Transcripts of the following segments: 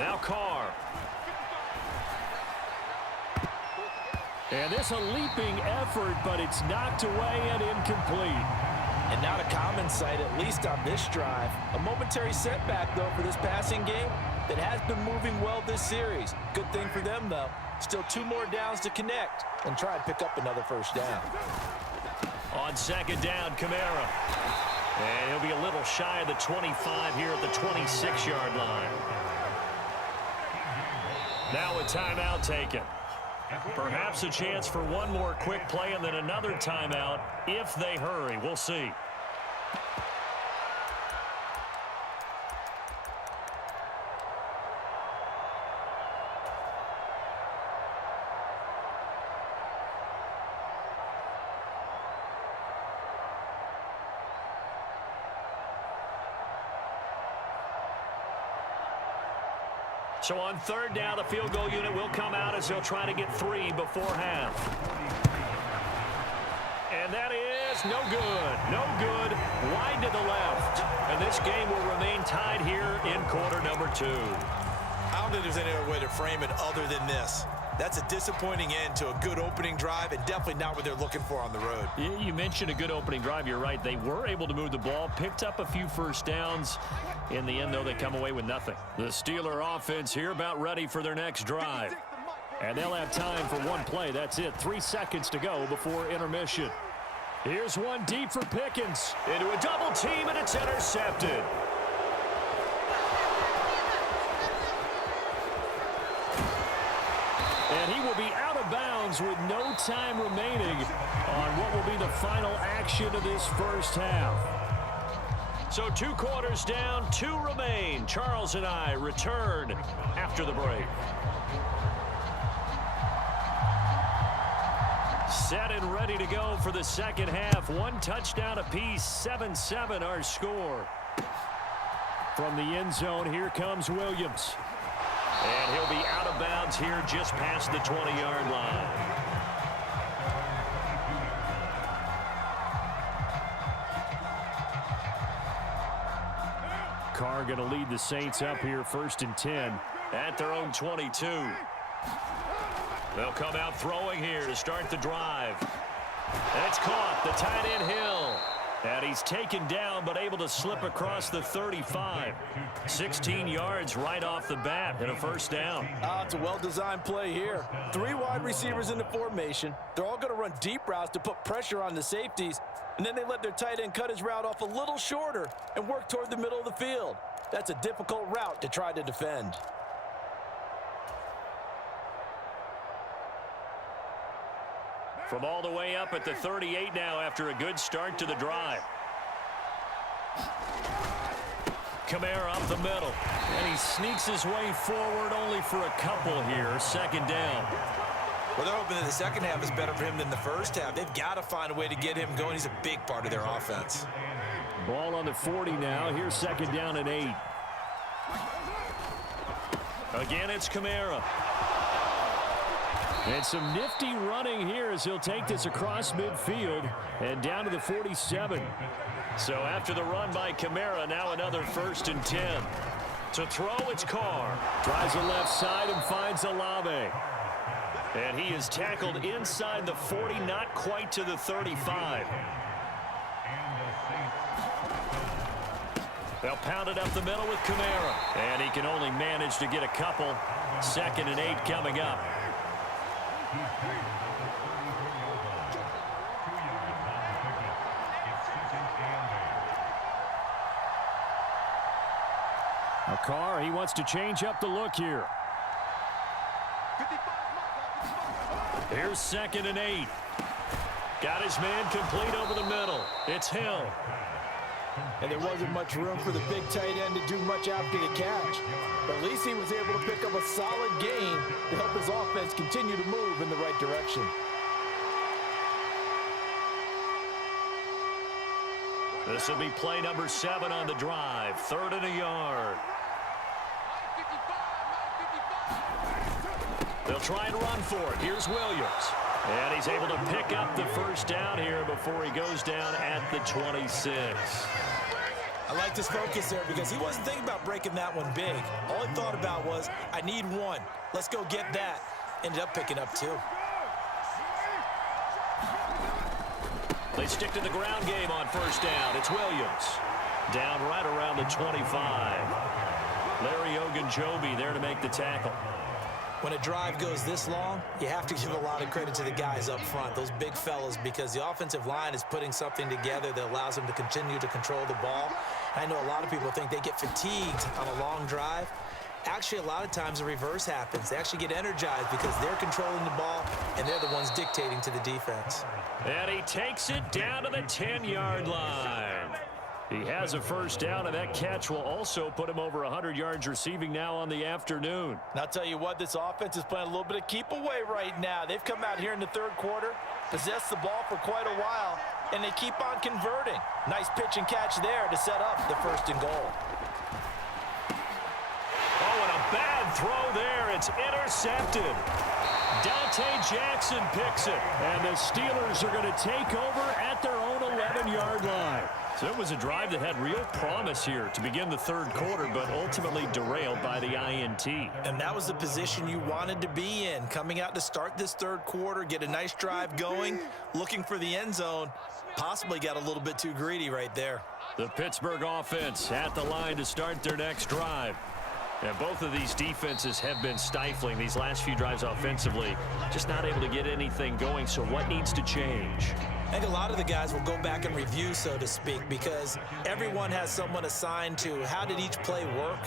Now Carr. And this a leaping effort, but it's knocked away and incomplete. And not a common sight, at least on this drive. A momentary setback, though, for this passing game that has been moving well this series. Good thing for them, though. Still 2 more downs to connect and try and pick up another first down. On second down, Kamara. And he'll be a little shy of the 25 here at the 26-yard line. Now a timeout taken. Perhaps a chance for one more quick play and then another timeout if they hurry. We'll see. So on third down, the field goal unit will come out as they'll try to get 3 before half. And that is no good. No good. Wide to the left. And this game will remain tied here in quarter number 2. I don't think there's any other way to frame it other than this. That's a disappointing end to a good opening drive and definitely not what they're looking for on the road. You mentioned a good opening drive. You're right. They were able to move the ball, picked up a few first downs. In the end, though, they come away with nothing. The Steeler offense here about ready for their next drive. And they'll have time for one play. That's it. 3 seconds to go before intermission. Here's one deep for Pickens. Into a double team, and it's intercepted. And he will be out of bounds with no time remaining on what will be the final action of this first half. So 2 quarters down, 2 remain. Charles and I return after the break. Set and ready to go for the second half. 1 touchdown apiece, 7-7 our score. From the end zone, here comes Williams. And he'll be out of bounds here just past the 20-yard line. Carr going to lead the Saints up here 1st and 10 at their own 22. They'll come out throwing here to start the drive. And it's caught, the tight end Hill. And he's taken down but able to slip across the 35. 16 yards right off the bat and a first down. It's a well-designed play here. 3 wide receivers in the formation. They're all going to run deep routes to put pressure on the safeties. And then they let their tight end cut his route off a little shorter and work toward the middle of the field. That's a difficult route to try to defend. From all the way up at the 38 now after a good start to the drive. Kamara up the middle. And he sneaks his way forward only for a couple here. 2nd down. Well, they're hoping that the second half is better for him than the first half. They've got to find a way to get him going. He's a big part of their offense. Ball on the 40 now. Here's 2nd down and 8. Again, it's Kamara. And some nifty running here as he'll take this across midfield and down to the 47. So after the run by Kamara, now another 1st and 10. To throw, it's Carr. Tries the left side and finds Olave. And he is tackled inside the 40, not quite to the 35. They'll pound it up the middle with Kamara. And he can only manage to get a couple. 2nd and 8 coming up. Carr, he wants to change up the look here. Here's 2nd and 8. Got his man complete over the middle. It's Hill. And there wasn't much room for the big tight end to do much after the catch. But at least he was able to pick up a solid gain to help his offense continue to move in the right direction. This will be play number 7 on the drive. 3rd and a yard. They'll try and run for it. Here's Williams. And he's able to pick up the first down here before he goes down at the 26. I liked his focus there because he wasn't thinking about breaking that one big. All he thought about was, I need one. Let's go get that. Ended up picking up 2. They stick to the ground game on first down. It's Williams. Down right around the 25. Larry Ogunjobi there to make the tackle. When a drive goes this long, you have to give a lot of credit to the guys up front, those big fellas, because the offensive line is putting something together that allows them to continue to control the ball. I know a lot of people think they get fatigued on a long drive. Actually, a lot of times the reverse happens. They actually get energized because they're controlling the ball, and they're the ones dictating to the defense. And he takes it down to the 10-yard line. He has a first down, and that catch will also put him over 100 yards receiving now on the afternoon. And I'll tell you what, this offense is playing a little bit of keep away right now. They've come out here in the third quarter, possessed the ball for quite a while, and they keep on converting. Nice pitch and catch there to set up the 1st and goal. Oh, and a bad throw there. It's intercepted. Dante Jackson picks it, and the Steelers are going to take over at their own 11-yard line. So it was a drive that had real promise here to begin the third quarter, but ultimately derailed by the INT. And that was the position you wanted to be in, coming out to start this third quarter, get a nice drive going, looking for the end zone. Possibly got a little bit too greedy right there. The Pittsburgh offense at the line to start their next drive. And both of these defenses have been stifling these last few drives offensively, just not able to get anything going. So what needs to change? I think a lot of the guys will go back and review, so to speak, because everyone has someone assigned to how did each play work.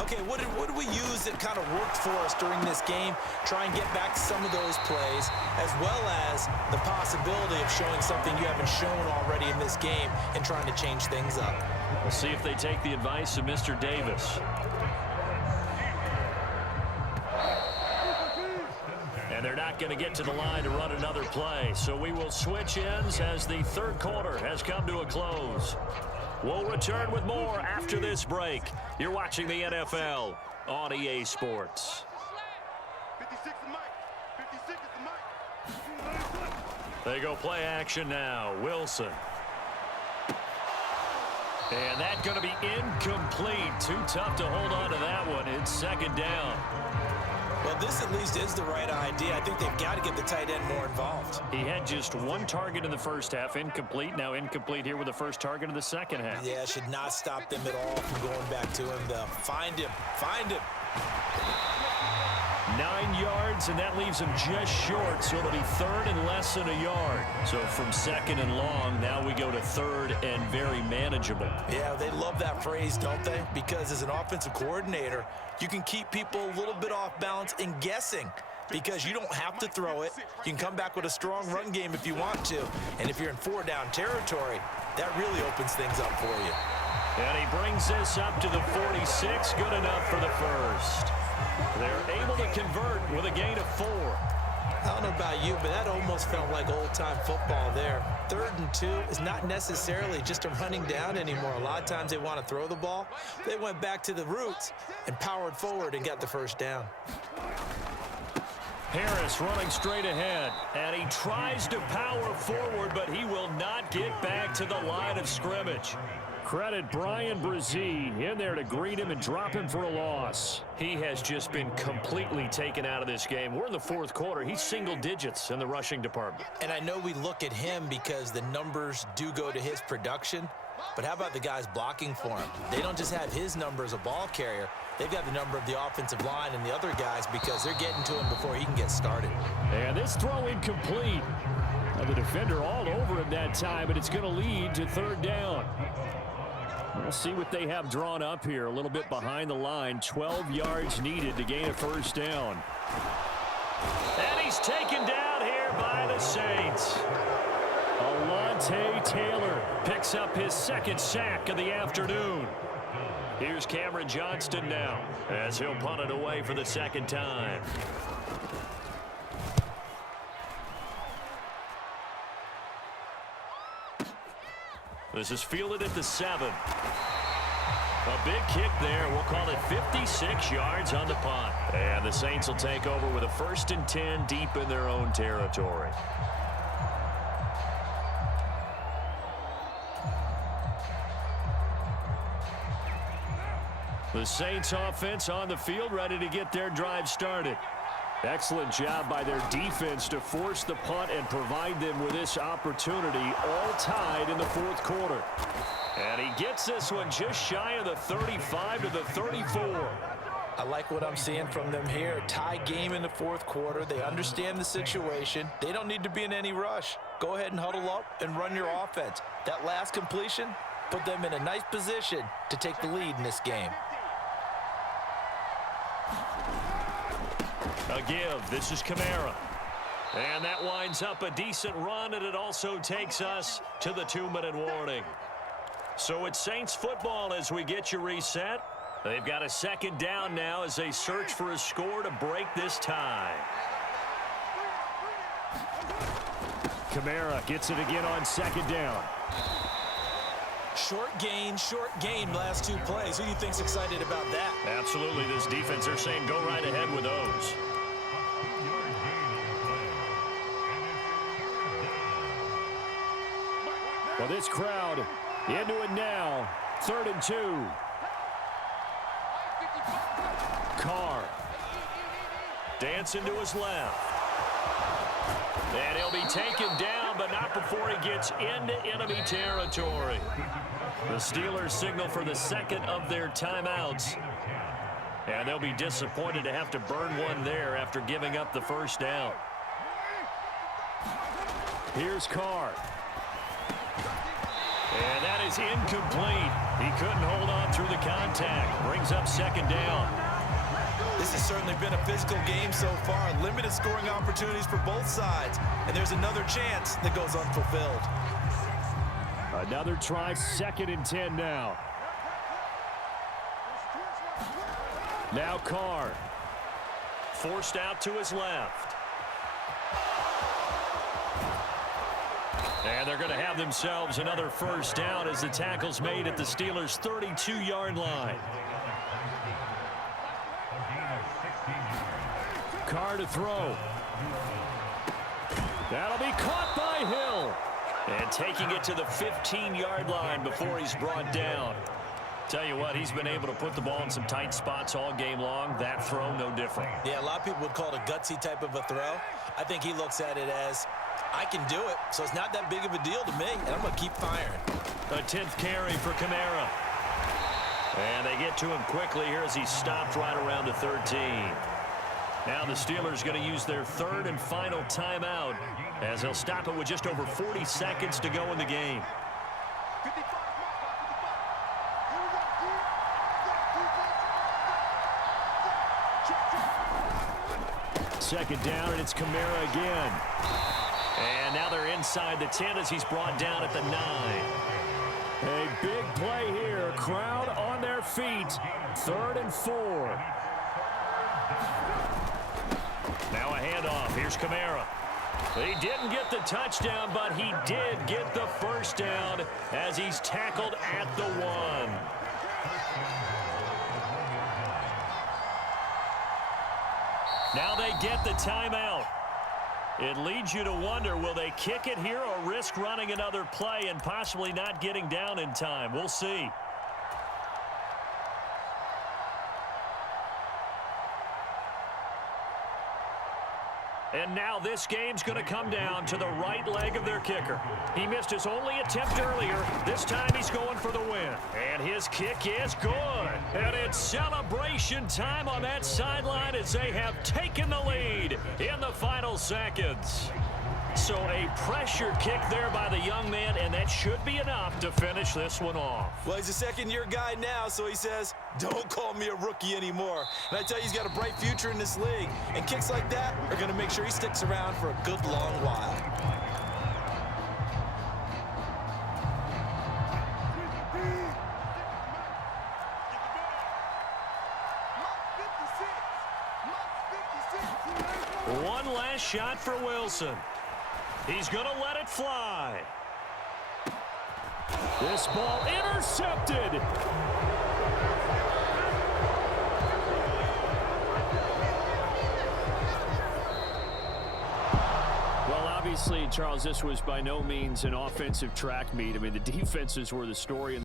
Okay, what did we use that kind of worked for us during this game? Try and get back to some of those plays, as well as the possibility of showing something you haven't shown already in this game and trying to change things up. We'll see if they take the advice of Mr. Davis. And they're not going to get to the line to run another play. So we will switch ends as the third quarter has come to a close. We'll return with more after this break. You're watching the NFL on EA Sports. 56 is Mike. 56 is Mike. They go play action now. Wilson. And that's going to be incomplete. Too tough to hold on to that one. It's second down. Well, this at least is the right idea. I think they've got to get the tight end more involved. He had just one target in the first half, incomplete. Now incomplete here with the first target in the second half. Yeah, should not stop them at all from going back to him, though. Find him. Find him. 9 yards, and that leaves him just short, so it'll be third and less than a yard. So from second and long, now we go to third and very manageable. Yeah, they love that phrase, don't they? Because as an offensive coordinator, you can keep people a little bit off balance and guessing because you don't have to throw it. You can come back with a strong run game if you want to. And if you're in 4-down territory, that really opens things up for you. And he brings this up to the 46. Good enough for the first. They're able to convert with a gain of 4. I don't know about you, but that almost felt like old-time football there. 3rd and 2 is not necessarily just a running down anymore. A lot of times they want to throw the ball. They went back to the roots and powered forward and got the first down. Harris running straight ahead, and he tries to power forward, but he will not get back to the line of scrimmage. Credit Brian Brzee in there to greet him and drop him for a loss. He has just been completely taken out of this game. We're in the fourth quarter. He's single digits in the rushing department. And I know we look at him because the numbers do go to his production, but how about the guys blocking for him? They don't just have his number as a ball carrier. They've got the number of the offensive line and the other guys because they're getting to him before he can get started. And this throw incomplete. The defender all over him that time, but it's going to lead to third down. We'll see what they have drawn up here. A little bit behind the line. 12 yards needed to gain a first down. And he's taken down here by the Saints. Alontae Taylor picks up his second sack of the afternoon. Here's Cameron Johnston now as he'll punt it away for the second time. This is fielded at the 7. A big kick there. We'll call it 56 yards on the punt. And the Saints will take over with a 1st and 10 deep in their own territory. The Saints offense on the field, ready to get their drive started. Excellent job by their defense to force the punt and provide them with this opportunity, all tied in the fourth quarter. And he gets this one just shy of the 35 to the 34. I like what I'm seeing from them here. Tie game in the fourth quarter. They understand the situation. They don't need to be in any rush. Go ahead and huddle up and run your offense. That last completion put them in a nice position to take the lead in this game. A give. This is Kamara. And that winds up a decent run, and it also takes us to the 2-minute warning. So it's Saints football as we get you reset. They've got a second down now as they search for a score to break this tie. Kamara gets it again on second down. Short gain, last two plays. Who do you think's excited about that? Absolutely. This defense, they're saying go right ahead with those. Well, this crowd into it now. 3rd and 2. Carr. Dancing to his left. And he'll be taken down, but not before he gets into enemy territory. The Steelers signal for the second of their timeouts. And they'll be disappointed to have to burn one there after giving up the first down. Here's Carr. And that is incomplete. He couldn't hold on through the contact. Brings up second down. This has certainly been a physical game so far. Limited scoring opportunities for both sides. And there's another chance that goes unfulfilled. Another try, 2nd and 10 now. Now Carr. Forced out to his left. And they're going to have themselves another first down as the tackle's made at the Steelers' 32-yard line. Carr to throw. That'll be caught by Hill. And taking it to the 15-yard line before he's brought down. Tell you what, he's been able to put the ball in some tight spots all game long. That throw, no different. Yeah, a lot of people would call it a gutsy type of a throw. I think he looks at it as, I can do it, so it's not that big of a deal to me, and I'm going to keep firing. A 10th carry for Kamara. And they get to him quickly here as he stopped right around the 13. Now the Steelers going to use their 3rd and final timeout as they'll stop it with just over 40 seconds to go in the game. Second down, and it's Kamara again. And now they're inside the 10 as he's brought down at the 9. A big play here. Crowd on their feet. 3rd and 4. Now a handoff. Here's Kamara. He didn't get the touchdown, but he did get the first down as he's tackled at the 1. Now they get the timeout. It leads you to wonder, will they kick it here or risk running another play and possibly not getting down in time? We'll see. And now this game's going to come down to the right leg of their kicker. He missed his only attempt earlier. This time he's going for the win. And his kick is good. And it's celebration time on that sideline as they have taken the lead in the final seconds. So a pressure kick there by the young man, and that should be enough to finish this one off. Well, he's a second-year guy now, so he says, don't call me a rookie anymore. And I tell you, he's got a bright future in this league. And kicks like that are going to make sure he sticks around for a good long while. One last shot for Wilson. He's going to let it fly. This ball intercepted. Well, obviously, Charles, this was by no means an offensive track meet. I mean, the defenses were the story.